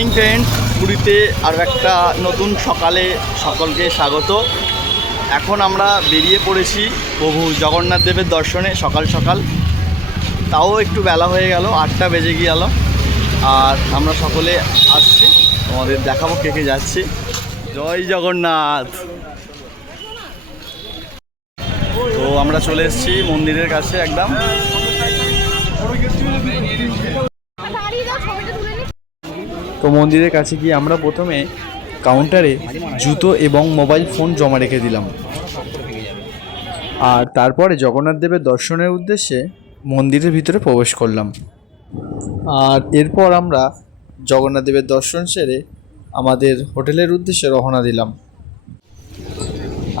Morning friends, পুরীতে আরও একটা নতুন সকালে সকলকে স্বাগত। এখন আমরা বেরিয়ে পড়েছি প্রভু জগন্নাথ দেবের দর্শনে সকাল সকাল। তাও একটু বেলা হয়ে গেল, 8টা বেজে গেল। আর আমরা সকলে আসছি, তোমাদের দেখাবো কে কে যাচ্ছি। জয় জগন্নাথ। তো আমরা চলে এসেছি মন্দিরের কাছে একদম। তো মন্দিরের কাছে গিয়ে আমরা প্রথমে কাউন্টারে জুতো এবং মোবাইল ফোন জমা রেখে দিলাম, আর তারপরে জগন্নাথ দেবের দর্শনের উদ্দেশ্যে মন্দিরের ভিতরে প্রবেশ করলাম। আর এরপর আমরা জগন্নাথ দেবের দর্শন সেরে আমাদের হোটেলের উদ্দেশ্যে রওনা দিলাম।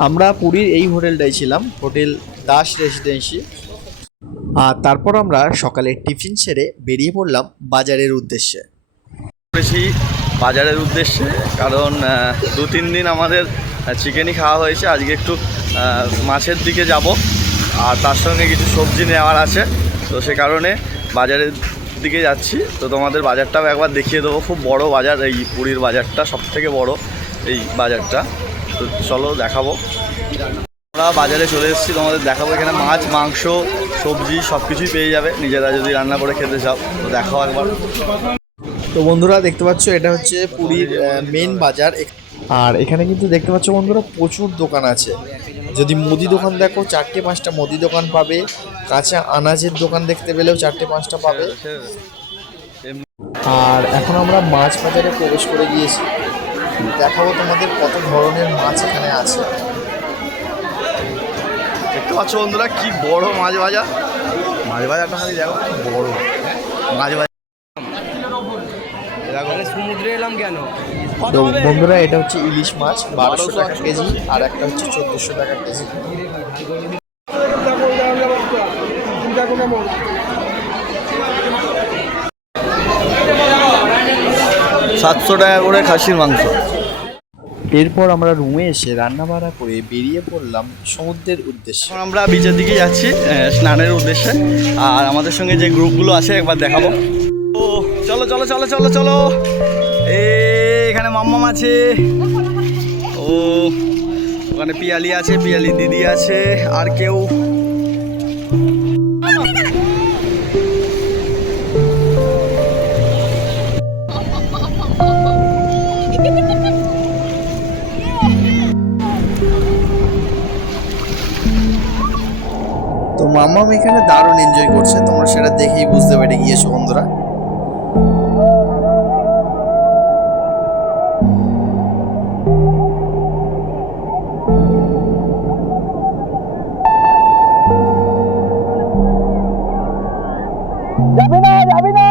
আমরা পুরীর এই হোটেলটাই ছিলাম, হোটেল দাস রেসিডেন্সি। আর তারপর আমরা সকালে টিফিন সেরে বেরিয়ে পড়লাম বাজারের উদ্দেশ্যে। বাজারের উদ্দেশ্যে কারণ 2-3 দিন আমাদের চিকেনই খাওয়া হয়েছে, আজকে একটু মাছের দিকে যাব, আর তার সঙ্গে কিছু সবজি নেওয়ার আছে। তো সে কারণে বাজারের দিকে যাচ্ছি। তো তোমাদের বাজারটাও একবার দেখিয়ে দেবো। খুব বড় বাজার এই পুরীর বাজারটা, সবথেকে বড় এই বাজারটা। তো চলো দেখাবো। আমরা বাজারে চলে এসেছি, তোমাদের দেখাবো। এখানে মাছ, মাংস, সবজি সব কিছুই পেয়ে যাবে, নিজেরা যদি রান্না করে খেতে চাও। তো দেখাও একবার। তো বন্ধুরা দেখতে পাচ্ছ, এটা হচ্ছে পুরীর মেন বাজার। আর এখানে কিন্তু দেখতে পাচ্ছ বন্ধুরা, প্রচুর দোকান আছে। যদি মুদি দোকান দেখো, 4-5টা মুদি দোকান পাবে। কাঁচা আনাজের দোকান দেখতে পেলেও 4-5টা পাবে। আর এখন আমরা মাছ বাজারে প্রবেশ করে গিয়েছি। দেখাবো তোমাদের কত ধরনের মাছ এখানে আছে। দেখতে পাচ্ছ বন্ধুরা, কি বড় মাছ বাজার। মাছ বাজারটা খালি দেখো, বড় মাছ বাজার। সমুদ্রে এলাম কেন? তো বন্ধুরা, এটা হচ্ছে ইলিশ মাছ, 1200 টাকা কেজি, আর একটা হচ্ছে 1400 টাকা কেজি। 700 টাকা করে খাসির মাংস। এরপর আমরা রুমে এসে রান্না বাড়া করে বেরিয়ে পড়লাম সমুদ্রের উদ্দেশ্যে। এখন আমরা বিচের দিকে যাচ্ছি স্নানের উদ্দেশ্যে। আর আমাদের সঙ্গে যে গ্রুপগুলো আছে একবার দেখাবো। ও চলো চলো চলো চলো চলো, এখানে মাম্মাম আছে, ও ওখানে পিয়ালি আছে, পিয়ালি দিদি আছে, আর কেউ। তো মাম্মাম এখানে দারুণ এনজয় করছে, তোমরা সেটা দেখেই বুঝতে পেরে গিয়েছো বন্ধুরা। যাবি না যাবি না।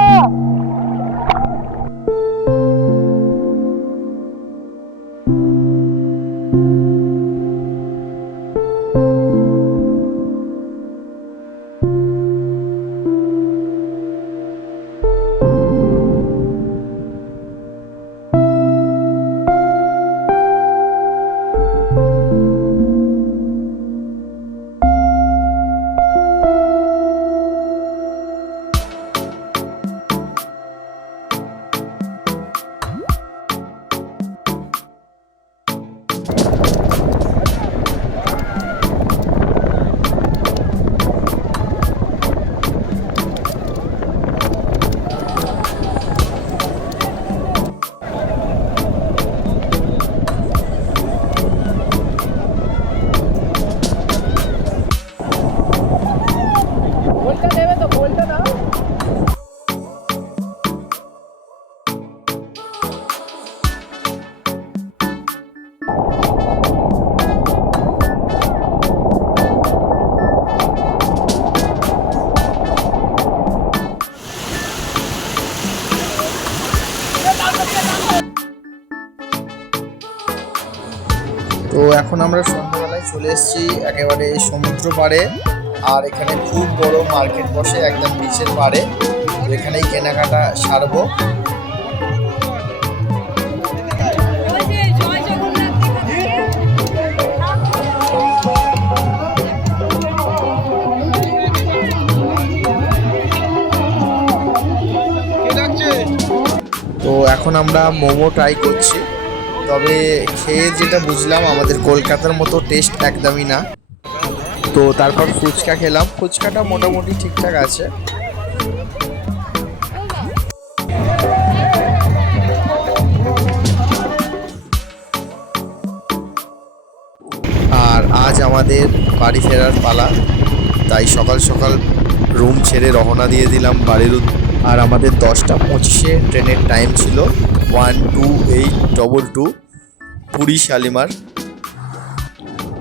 তো এখন আমরা সন্ধ্যাবেলায় চলে এসেছি একেবারে সমুদ্র পাড়ে। আর এখানে খুব বড় মার্কেট বসে একদম বিচের পাড়ে। তো এখানেই কেনাকাটা সারবো। তো এখন আমরা মোমো ট্রাই করছি। তবে খেয়ে যেটা বুঝলাম আমাদের কলকাতার মতো টেস্ট একদমই না। তো তারপর ফুচকা খেলাম, ফুচকাটা মোটামুটি ঠিকঠাক আছে। আর আজ আমাদের বাড়ি ফেরার পালা, তাই সকাল সকাল রুম ছেড়ে রওনা দিয়ে দিলাম বাড়ির আর আমাদের 10টা 25-এ ট্রেনের টাইম ছিল 12822 পুরী শালিমার।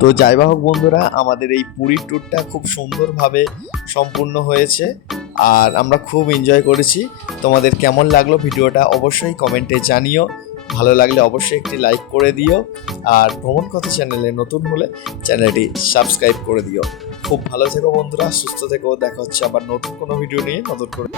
তো যাই বা হোক বন্ধুরা, আমাদের এই পুরীর ট্যুরটা খুব সুন্দরভাবে সম্পূর্ণ হয়েছে আর আমরা খুব এনজয় করেছি। তোমাদের কেমন লাগলো ভিডিওটা অবশ্যই কমেন্টে জানিও। ভালো লাগলে অবশ্যই একটি লাইক করে দিও আর ভ্রমণ কথা চ্যানেলে নতুন হলে চ্যানেলটি সাবস্ক্রাইব করে দিও। খুব ভালো থেকো বন্ধুরা, সুস্থ থেকো। দেখা হচ্ছে আবার নতুন কোনো ভিডিও নিয়ে নতুন করে।